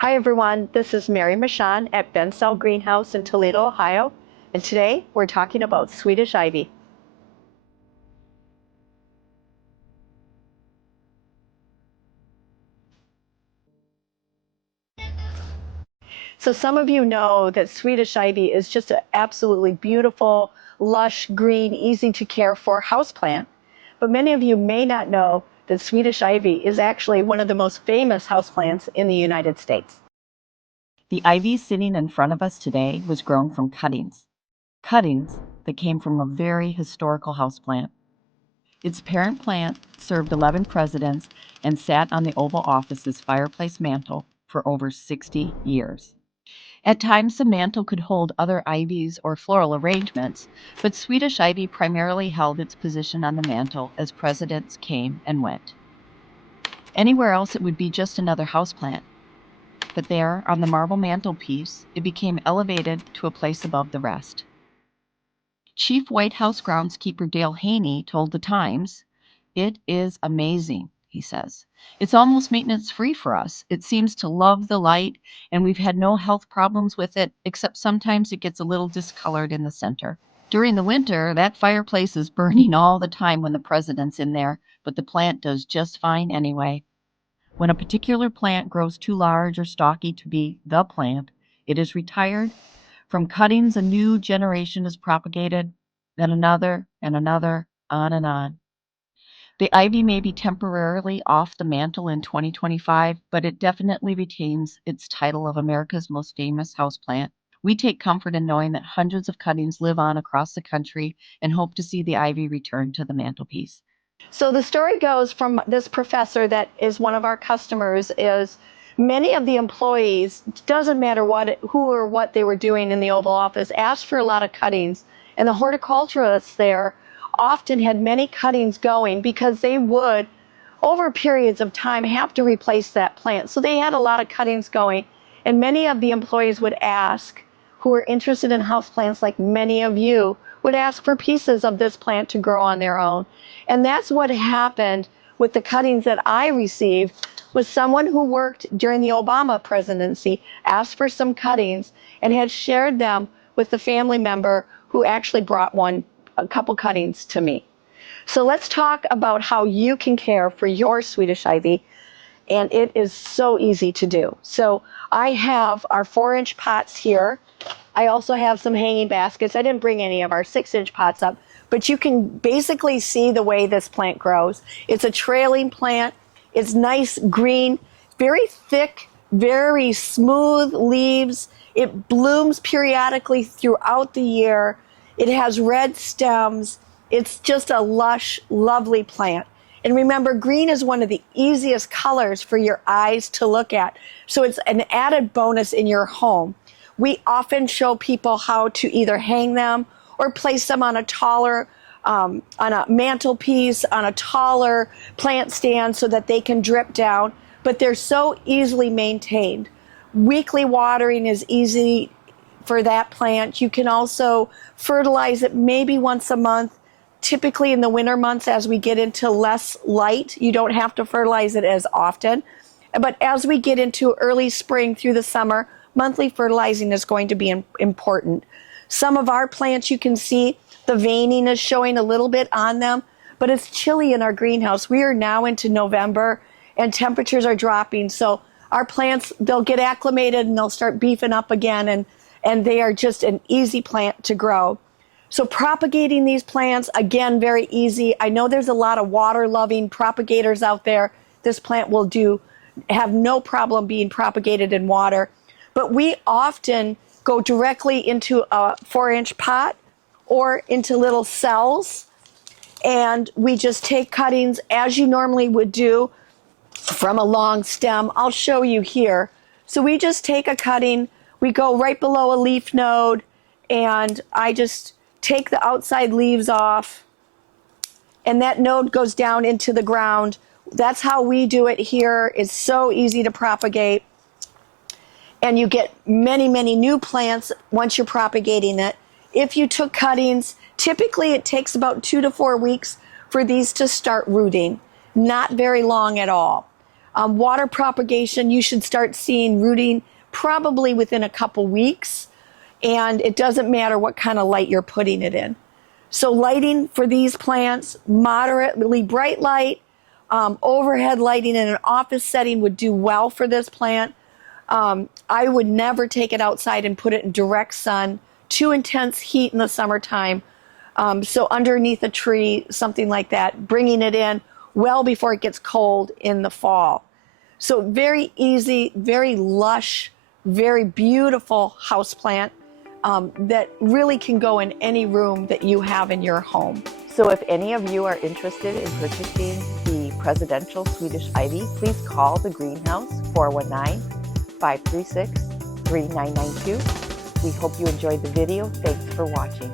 Hi everyone, this is Mary Michon at Bensell Greenhouse in Toledo, Ohio, and today we're talking about Swedish Ivy. So some of you know that Swedish Ivy is just an absolutely beautiful, lush, green, easy to care for houseplant. But many of you may not know that Swedish Ivy is actually one of the most famous houseplants in the United States. The ivy sitting in front of us today was grown from cuttings that came from a very historical houseplant. Its parent plant served 11 presidents and sat on the Oval Office's fireplace mantel for over 60 years. At times, the mantel could hold other ivies or floral arrangements, but Swedish ivy primarily held its position on the mantel as presidents came and went. Anywhere else, it would be just another houseplant. But there, on the marble mantelpiece, it became elevated to a place above the rest. Chief White House groundskeeper Dale Haney told the Times, "It is amazing," he says. "It's almost maintenance-free for us. It seems to love the light, and we've had no health problems with it, except sometimes it gets a little discolored in the center. During the winter, that fireplace is burning all the time when the president's in there, but the plant does just fine anyway. When a particular plant grows too large or stocky to be the plant, it is retired. From cuttings, a new generation is propagated, then another and another, on and on. The ivy may be temporarily off the mantle in 2025, but it definitely retains its title of America's most famous houseplant. We take comfort in knowing that hundreds of cuttings live on across the country and hope to see the ivy return to the mantelpiece." So the story goes from this professor that is one of our customers is many of the employees, doesn't matter who or what they were doing in the Oval Office, asked for a lot of cuttings. And the horticulturists there often had many cuttings going because they would, over periods of time, have to replace that plant. So they had a lot of cuttings going. And many of the employees would ask, who are interested in houseplants like many of you, would ask for pieces of this plant to grow on their own. And that's what happened with the cuttings that I received. Was someone who worked during the Obama presidency asked for some cuttings and had shared them with the family member who actually brought a couple cuttings to me. So let's talk about how you can care for your Swedish Ivy, and it is so easy to do. So I have our 4-inch pots here. I also have some hanging baskets. I didn't bring any of our 6-inch pots up, but you can basically see the way this plant grows. It's a trailing plant. It's nice green, very thick, very smooth leaves. It blooms periodically throughout the year. It has red stems. It's just a lush, lovely plant. And remember, green is one of the easiest colors for your eyes to look at. So it's an added bonus in your home. We often show people how to either hang them or place them on a taller, on a mantelpiece, on a taller plant stand so that they can drip down, but they're so easily maintained. Weekly watering is easy for that plant. You can also fertilize it maybe once a month. Typically in the winter months, as we get into less light, you don't have to fertilize it as often. But as we get into early spring through the summer, monthly fertilizing is going to be important. Some of our plants, you can see the veining is showing a little bit on them, but it's chilly in our greenhouse. We are now into November and temperatures are dropping. So our plants, they'll get acclimated and they'll start beefing up again, and they are just an easy plant to grow. So propagating these plants, again, very easy. I know there's a lot of water-loving propagators out there. This plant will have no problem being propagated in water. But we often go directly into a 4-inch pot or into little cells, and we just take cuttings as you normally would do from a long stem. I'll show you here. So we just take a cutting, we go right below a leaf node, and I just take the outside leaves off, and that node goes down into the ground. That's how we do it here. It's so easy to propagate. And you get many, many new plants once you're propagating it. If you took cuttings, typically it takes about 2 to 4 weeks for these to start rooting. Not very long at all. Water propagation, you should start seeing rooting probably within a couple weeks, and it doesn't matter what kind of light you're putting it in. So lighting for these plants, moderately bright light, overhead lighting in an office setting would do well for this plant. I would never take it outside and put it in direct sun, too intense heat in the summertime. So underneath a tree, something like that, bringing it in well before it gets cold in the fall. So very easy, very lush, very beautiful houseplant that really can go in any room that you have in your home. So if any of you are interested in purchasing the presidential Swedish Ivy, please call the greenhouse 419-536-3992. We hope you enjoyed the video. Thanks for watching.